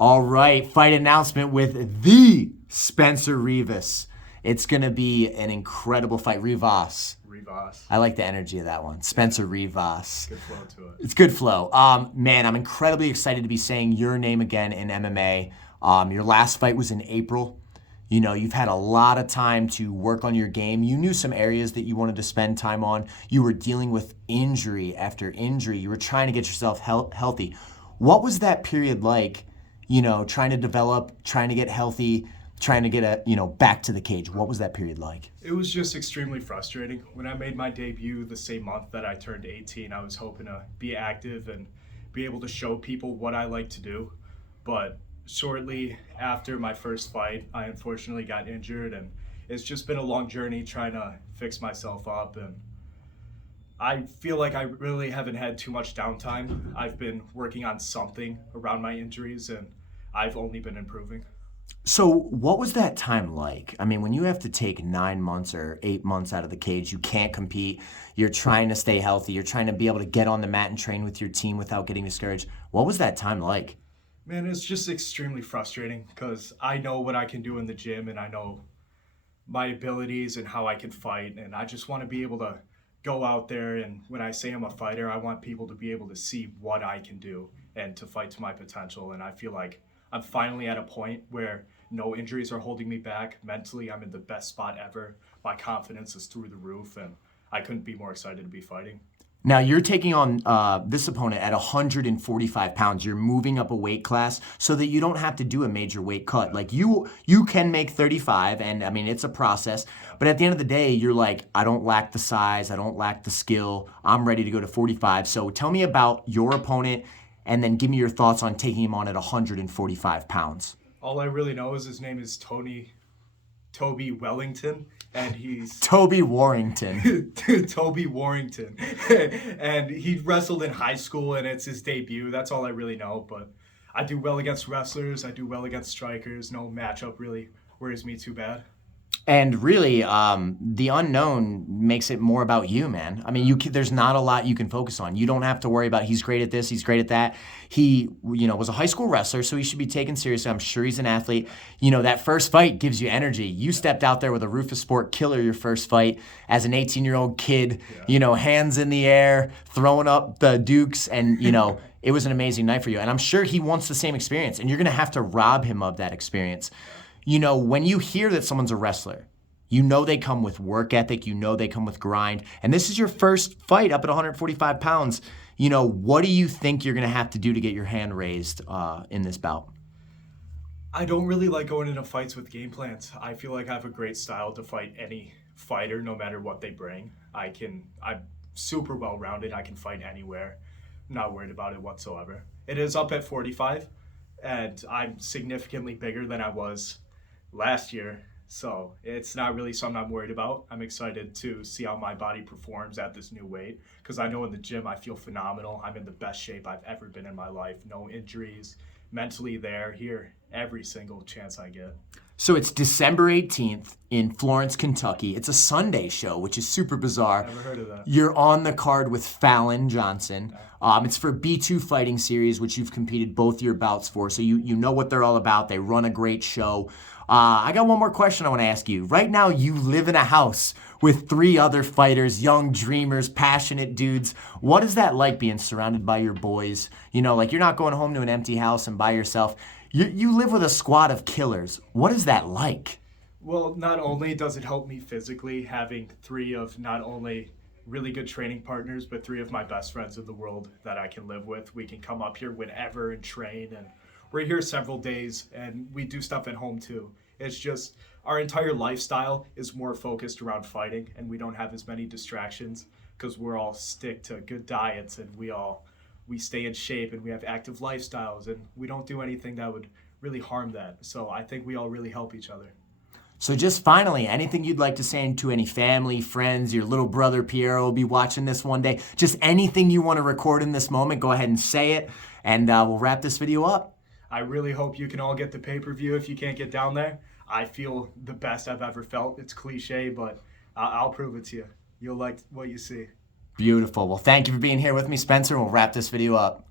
All right, fight announcement with the Spencer Rivas. It's going to be an incredible fight. Rivas. Rivas. I like the energy of that one. Spencer Rivas. Good flow to it. It's good flow. Man, I'm incredibly excited to be saying your name again in MMA. Your last fight was in April. You know, you've had a lot of time to work on your game. You knew some areas that you wanted to spend time on. You were dealing with injury after injury. You were trying to get yourself healthy. What was that period like, you know, trying to develop, trying to get healthy, trying to get back to the cage? What was that period like? It was just extremely frustrating. When I made my debut the same month that I turned 18, I was hoping to be active and be able to show people what I like to do. But shortly after my first fight, I unfortunately got injured, and it's just been a long journey trying to fix myself up. And I feel like I really haven't had too much downtime. I've been working on something around my injuries, and I've only been improving. So, what was that time like? I mean, when you have to take 9 months or 8 months out of the cage, you can't compete, you're trying to stay healthy, you're trying to be able to get on the mat and train with your team without getting discouraged. What was that time like? Man, it's just extremely frustrating because I know what I can do in the gym and I know my abilities and how I can fight. And I just want to be able to go out there. And when I say I'm a fighter, I want people to be able to see what I can do and to fight to my potential. And I feel like I'm finally at a point where no injuries are holding me back. Mentally, I'm in the best spot ever. My confidence is through the roof, and I couldn't be more excited to be fighting. Now, you're taking on this opponent at 145 pounds. You're moving up a weight class so that you don't have to do a major weight cut. Like you can make 35, and I mean, it's a process. But at the end of the day, you're like, I don't lack the size. I don't lack the skill. I'm ready to go to 45. So tell me about your opponent, and then give me your thoughts on taking him on at 145 pounds. All I really know is his name is Toby Wellington, and he's Toby Warrington. Toby Warrington. And he wrestled in high school, and it's his debut. That's all I really know. But I do well against wrestlers. I do well against strikers. No matchup really worries me too bad. And really, the unknown makes it more about you, man. I mean, there's not a lot you can focus on. You don't have to worry about he's great at this, he's great at that. He, was a high school wrestler, so he should be taken seriously. I'm sure he's an athlete. That first fight gives you energy. You stepped out there with a Rufus Sport killer your first fight as an 18-year-old kid, hands in the air, throwing up the dukes, and, it was an amazing night for you. And I'm sure he wants the same experience, and you're going to have to rob him of that experience. When you hear that someone's a wrestler, they come with work ethic, they come with grind, and this is your first fight up at 145 pounds. What do you think you're going to have to do to get your hand raised in this bout? I don't really like going into fights with game plans. I feel like I have a great style to fight any fighter, no matter what they bring. I'm super well-rounded. I can fight anywhere. Not worried about it whatsoever. It is up at 45, and I'm significantly bigger than I was last year, so it's not really something I'm worried about. I'm excited to see how my body performs at this new weight because I know in the gym I feel phenomenal. I'm in the best shape I've ever been in my life. No injuries, mentally there, here, every single chance I get. So it's December 18th in Florence, Kentucky. It's a Sunday show, which is super bizarre. Never heard of that. You're on the card with Fallon Johnson. It's for B2 Fighting Series, which you've competed both your bouts for, so you know what they're all about. They run a great show. I got one more question I want to ask you. Right now, you live in a house with 3 other fighters, young dreamers, passionate dudes. What is that like being surrounded by your boys? You're not going home to an empty house and by yourself. You live with a squad of killers. What is that like? Well, not only does it help me physically, having 3 of not only really good training partners, but 3 of my best friends in the world that I can live with. We can come up here whenever and train, and we're here several days, and we do stuff at home too. It's just our entire lifestyle is more focused around fighting, and we don't have as many distractions because we're all stick to good diets, and we stay in shape, and we have active lifestyles, and we don't do anything that would really harm that. So I think we all really help each other. So just finally, anything you'd like to say to any family, friends, your little brother Piero will be watching this one day. Just anything you want to record in this moment, go ahead and say it, and we'll wrap this video up. I really hope you can all get the pay-per-view if you can't get down there. I feel the best I've ever felt. It's cliche, but I'll prove it to you. You'll like what you see. Beautiful. Well, thank you for being here with me, Spencer. We'll wrap this video up.